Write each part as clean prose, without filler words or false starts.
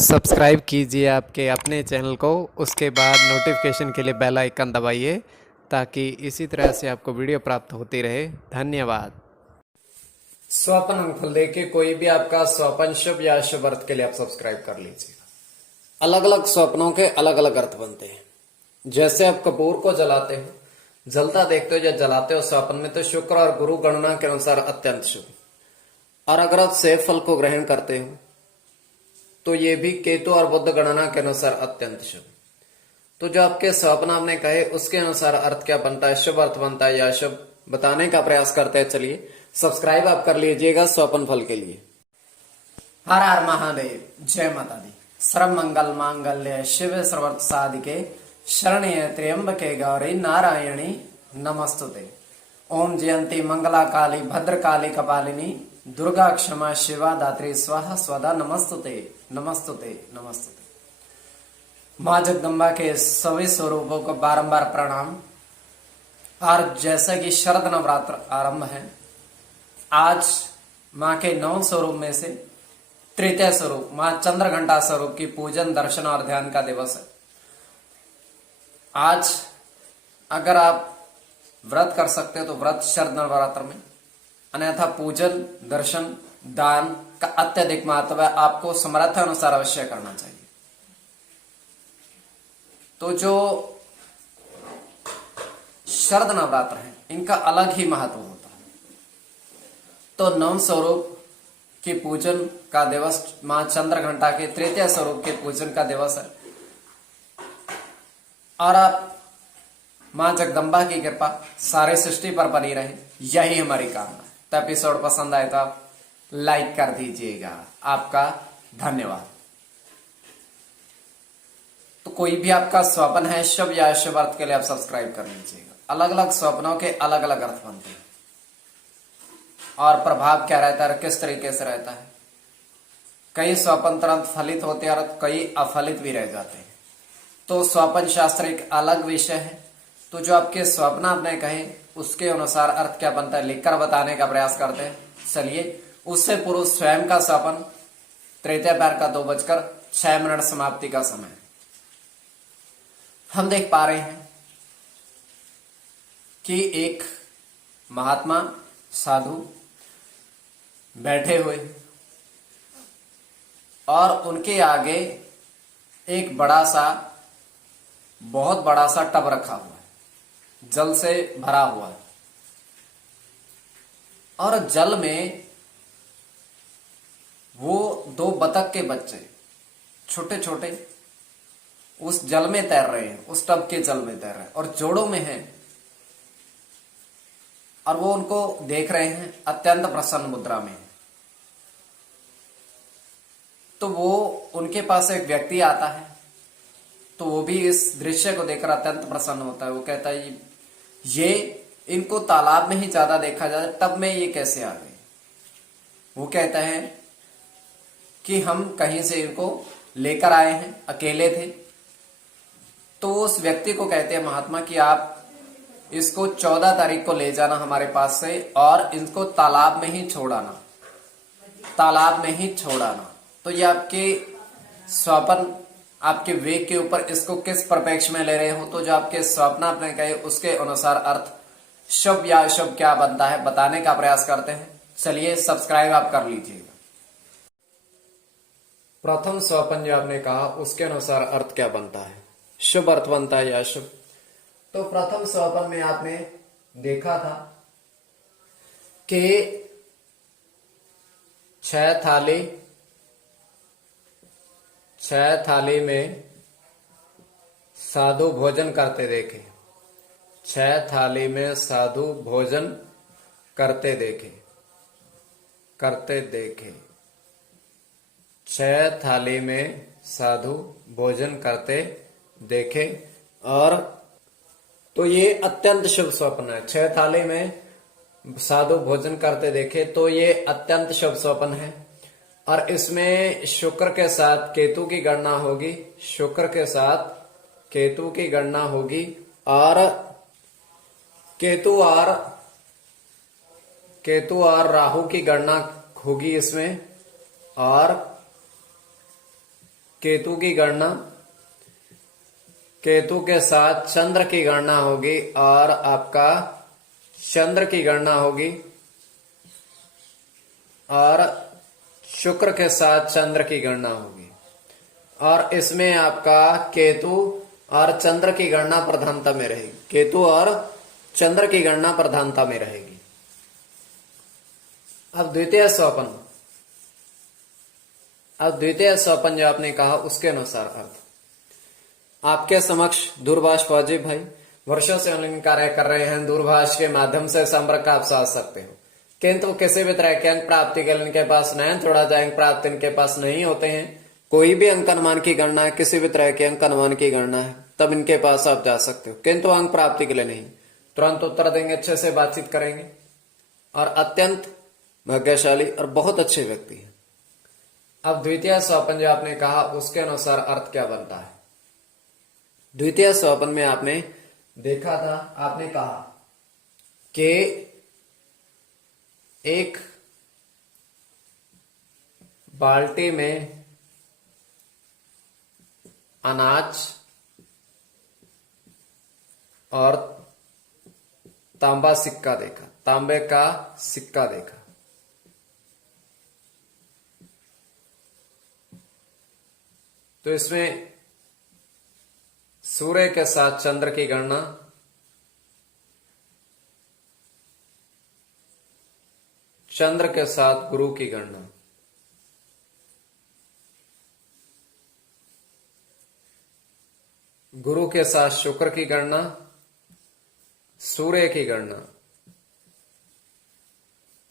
Subscribe कीजिए आपके अपने चैनल को, उसके बाद नोटिफिकेशन के लिए बेल आइकन दबाइए ताकि इसी तरह से आपको वीडियो प्राप्त होती रहे। धन्यवाद। स्वप्न अंगफल देखिए, कोई भी आपका स्वप्न शुभ या अशुभ अर्थ के लिए आप सब्सक्राइब कर लीजिएगा। अलग अलग स्वप्नों के अलग अलग अर्थ बनते हैं। जैसे आप कपूर को जलाते हो, जलता देखते हो या जलाते हो स्वप्न में, तो शुक्र और गुरु गणना के अनुसार अत्यंत शुभ। और अगर आप सेब फल को ग्रहण करते हो तो ये भी केतु और बुध गणना के अनुसार अत्यंत शुभ। तो जो आपके स्वप्न आपने कहे उसके अनुसार अर्थ क्या बनता है, शुभ अर्थ बनता है या अशुभ, बताने का प्रयास करते हैं। चलिए सब्सक्राइब आप कर लीजिएगा स्वप्न फल के लिए। हर हर महादेव, जय माता दी। सर्व मंगल मांगल्य शिव सर्वर्थ साधिके शरण्य त्र्यंबके गौरी नारायणी नमस्तुते। ओम जयंती मंगला काली भद्रकाली कपालिनी दुर्गा क्षमा शिवा दात्री स्वाहा स्वदा नमस्तुते नमस्तुते नमस्तुते। माँ जगदम्बा के सभी स्वरूपों को बारंबार प्रणाम। और जैसा कि शरद नवरात्र आरंभ है, आज माँ के 9 स्वरूप में से तृतीय स्वरूप माँ चंद्रघंटा स्वरूप की पूजन, दर्शन और ध्यान का दिवस है। आज अगर आप व्रत कर सकते हो तो व्रत शरद नवरात्र में, अन्यथा पूजन, दर्शन, दान का अत्यधिक महत्व है। आपको समर्थ अनुसार अवश्य करना चाहिए। तो जो शरद नवरात्र है इनका अलग ही महत्व होता है। तो 9 स्वरूप के पूजन का दिवस, मां चंद्रघंटा के तृतीय स्वरूप के पूजन का दिवस है। और आप मां जगदम्बा की कृपा सारे सृष्टि पर बनी रहे, यही हमारी कामना है। तो एपिसोड पसंद आए तो आप लाइक कर दीजिएगा। आपका धन्यवाद। तो कोई भी आपका स्वप्न है शुभ या अशुभ अर्थ के लिए आप सब्सक्राइब कर लीजिएगा। अलग अलग स्वप्नों के अलग अलग अर्थ बनते हैं और प्रभाव क्या रहता है, किस तरीके से रहता है। कई स्वप्न तुरंत फलित होते हैं और कई अफलित भी रह जाते हैं। तो स्वप्न शास्त्र एक अलग विषय है। तो जो आपके स्वप्न आपने कहे उसके अनुसार अर्थ क्या बनता है लिखकर बताने का प्रयास करते हैं। चलिए उससे पूर्व स्वयं का स्वप्न तृतीय पैर का 2:06 समाप्ति का समय हम देख पा रहे हैं कि एक महात्मा साधु बैठे हुए और उनके आगे एक बड़ा सा, बहुत बड़ा सा टब रखा हुआ है, जल से भरा हुआ है। और जल में वो 2 बतख के बच्चे छोटे छोटे उस जल में तैर रहे हैं, उस टब के जल में तैर रहे हैं और जोड़ों में हैं। और वो उनको देख रहे हैं, अत्यंत प्रसन्न मुद्रा में। तो वो उनके पास एक व्यक्ति आता है, तो वो भी इस दृश्य को देखकर अत्यंत प्रसन्न होता है। वो कहता है ये इनको तालाब में ही ज्यादा देखा जाता है, टब में ये कैसे आ गए। वो कहता है कि हम कहीं से इनको लेकर आए हैं, अकेले थे। तो उस व्यक्ति को कहते हैं महात्मा कि आप इसको 14 तारीख को ले जाना हमारे पास से और इनको तालाब में ही छोड़ाना, तालाब में ही छोड़ाना। तो ये आपके स्वप्न, आपके वेग के ऊपर इसको किस परिप्रेक्ष्य में ले रहे हो। तो जो आपके स्वप्न आपने कहे उसके अनुसार अर्थ शुभ या अशुभ क्या बनता है बताने का प्रयास करते हैं। चलिए सब्सक्राइब आप कर लीजिएगा। प्रथम स्वप्न जो आपने कहा उसके अनुसार अर्थ क्या बनता है, शुभ अर्थ बनता है या अशुभ। तो प्रथम स्वप्न में आपने देखा था कि 6 थाली में साधु भोजन करते देखे। 6 थाली में साधु भोजन करते देखे 6 थाली में साधु भोजन करते देखे। और तो ये अत्यंत शुभ स्वप्न है। 6 थाली में साधु भोजन करते देखे तो ये अत्यंत शुभ स्वप्न है। और इसमें शुक्र के साथ केतु की गणना होगी, शुक्र के साथ केतु की गणना होगी। और केतु और राहु की गणना होगी इसमें। और केतु की गणना, केतु के साथ चंद्र की गणना होगी और आपका चंद्र की गणना होगी और शुक्र के साथ चंद्र की गणना होगी और इसमें आपका केतु और चंद्र की गणना प्रधानता में रहेगी। केतु और चंद्र की गणना प्रधानता में रहेगी। अब द्वितीय स्वपन, अब द्वितीय स्वपन जो आपने कहा उसके अनुसार अर्थ आपके समक्ष दूरभाष वाजिब भाई वर्षों से ऑनलाइन कार्य कर रहे हैं, दूरभाष के माध्यम से संपर्क आप साध सकते हो, किंतु किसी भी तरह के अंक प्राप्ति के लिए इनके पास नयन थोड़ा जा अंक प्राप्ति इनके पास नहीं होते हैं। कोई भी अंक अनुमान की गणना है, किसी भी तरह के अंक अनुमान की गणना है, तब इनके पास आप जा सकते हो, किंतु अंक प्राप्ति के लिए नहीं। तुरंत उत्तर देंगे, अच्छे से बातचीत करेंगे और अत्यंत भाग्यशाली और बहुत अच्छे व्यक्ति हैं। अब द्वितीय स्वपन जो आपने कहा उसके अनुसार अर्थ क्या बनता है। द्वितीय स्वपन में आपने देखा था, आपने कहा कि एक बाल्टी में अनाज और तांबा सिक्का देखा, तांबे का सिक्का देखा। तो इसमें सूर्य के साथ चंद्र की गणना, चंद्र के साथ गुरु की गणना, गुरु के साथ शुक्र की गणना, सूर्य की गणना,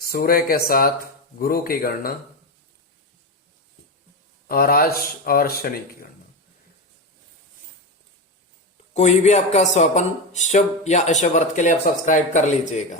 सूर्य के साथ गुरु की गणना और आज और शनि की गणना। कोई भी आपका स्वपन शुभ या अशुभ अर्थ के लिए आप सब्सक्राइब कर लीजिएगा।